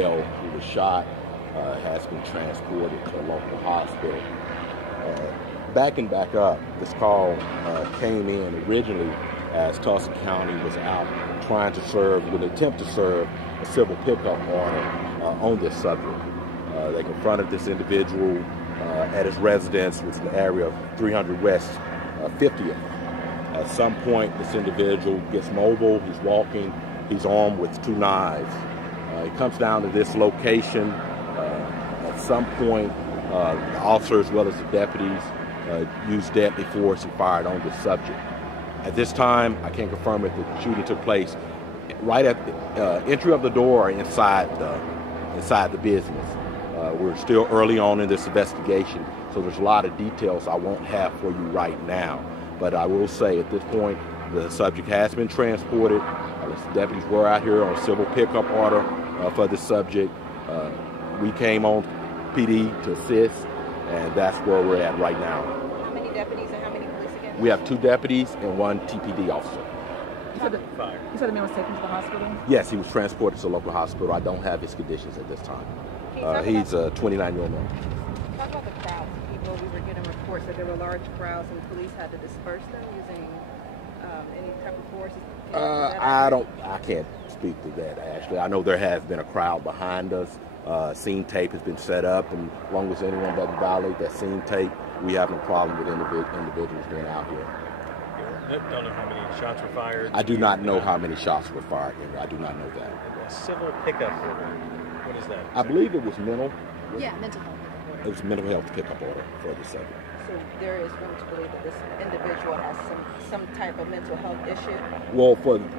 male who was shot has been transported to a local hospital. Backing back up, this call came in originally as Tulsa County was out trying to serve, with an attempt to serve, a civil pickup order on this subject. They confronted this individual at his residence, which is the area of 300 West 50th. At some point, this individual gets mobile, he's walking, he's armed with 2 knives. He comes down to this location. At some point, the officers as well as the deputies used deadly force and fired on this subject. At this time, I can't confirm if the shooting took place right at the entry of the door or inside the business. We're still early on in this investigation, so there's a lot of details I won't have for you right now. But I will say at this point, the subject has been transported. The deputies were out here on a civil pickup order for this subject. We came on PD to assist, and that's where we're at right now. How many deputies and how many police again? We have 2 deputies and 1 TPD officer. You said the man was taken to the hospital? Yes, he was transported to a local hospital. I don't have his conditions at this time. He's a 29-year-old man. Talk about the crowds of people. We were getting reports that there were large crowds and police had to disperse them using any type of force. I can't speak to that, actually. I know there has been a crowd behind us. Scene tape has been set up, and as long as anyone doesn't violate that scene tape, we have no problem with individuals being out here. You don't know how many shots were fired? I do not know how many shots were fired. I do not know that. A civil pickup order. What is that? I believe it was mental. Yeah, mental health. It was a mental health pickup order for the subject. So there is room to believe that this individual has some type of mental health issue? Well,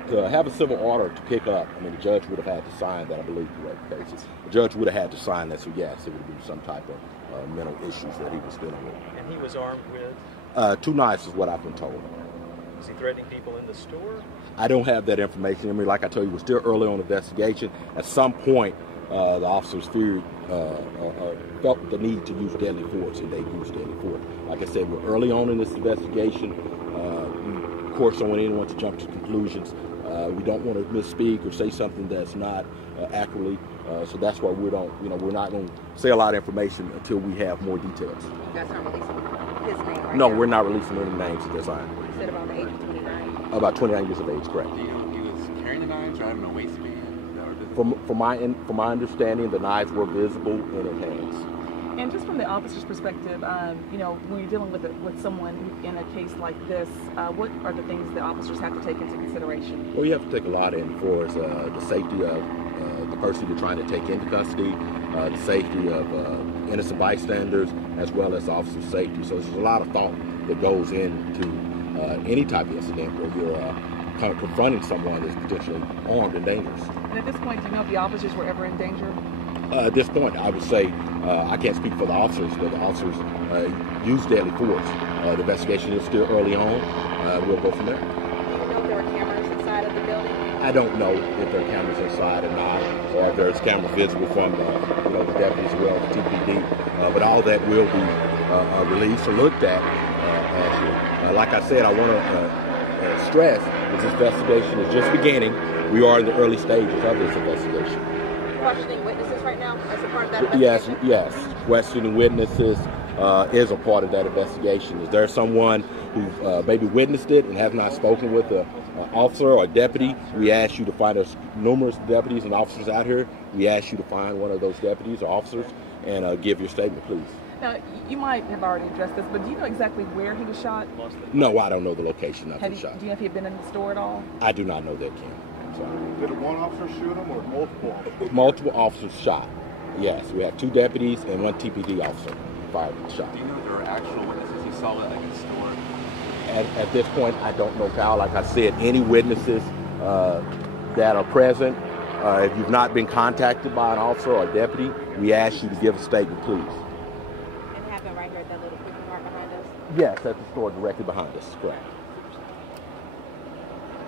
to have a civil order to pick up, I mean, the judge would have had to sign that, I believe, correct cases. The judge would have had to sign that, so yes, it would be some type of mental issues that he was dealing with. And he was armed with? 2 knives is what I've been told. Was he threatening people in the store? I don't have that information. I mean, like I told you, we're still early on the investigation. At some point, the officers felt the need to use deadly force, and they used deadly force. Like I said, we're early on in this investigation. Of course, don't want anyone to jump to conclusions. We don't want to misspeak or say something that's not accurately. So that's why we're not going to say a lot of information until we have more details. You guys aren't releasing his name, right? No, we're not releasing any names at this time. You said about the age of 29? About 29 years of age, correct. Do you know if he was carrying the knives or having a waistband? From my understanding, the knives were visible in his hands. And just from the officer's perspective, when you're dealing with someone in a case like this, what are the things the officers have to take into consideration? Well, you have to take a lot in for the safety of the person you're trying to take into custody, the safety of innocent bystanders, as well as officer safety. So there's a lot of thought that goes into any type of incident where you're kind of confronting someone that's potentially armed and dangerous. And at this point, do you know if the officers were ever in danger? At this point, I would say I can't speak for the officers, but the officers used deadly force. The investigation is still early on. We'll go from there. Do you know if there were cameras inside of the building? I don't know if there are cameras inside or not, or if there's cameras visible from the deputies as well, the TPD. But all that will be released or looked at. Actually, like I said, I want to stress that this investigation is just beginning. We are in the early stages of this investigation. Questioning witnesses right now as a part of that investigation? Yes. Questioning witnesses is a part of that investigation. Is there someone who maybe witnessed it and has not spoken with an officer or a deputy? We ask you to find us numerous deputies and officers out here. We ask you to find one of those deputies or officers and give your statement, please. Now, you might have already addressed this, but do you know exactly where he was shot? No, I don't know the location of the shot. Do you know if he had been in the store at all? I do not know that, Kim. I'm sorry. Did one officer shoot him or multiple officers? Multiple officers shot. Yes, we have 2 deputies and 1 TPD officer fired the shot. Do you know if there were actual witnesses who saw it, like in the store? At this point, I don't know, Kyle. Like I said, any witnesses that are present, if you've not been contacted by an officer or a deputy, we ask you to give a statement, please. And happened right here at that little quick mart behind us? Yes, at the store directly behind us, correct.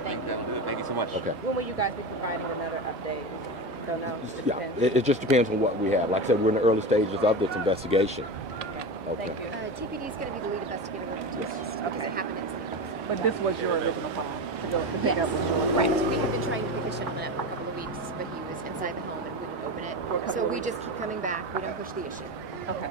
Thank you. Thank you so much. Okay. When will you guys be providing another update? Don't know. Yeah, it just depends on what we have. Like I said, we're in the early stages of this investigation. Okay. Thank you. TPD is going to be the lead investigator with this because it happened in St. Louis. But this was your original call to pick up was yours. Right. We have been trying to pick his gentleman up for a couple of weeks, but he was inside the home and wouldn't open it. for a couple So of we weeks? just keep coming back. We don't push the issue. Okay.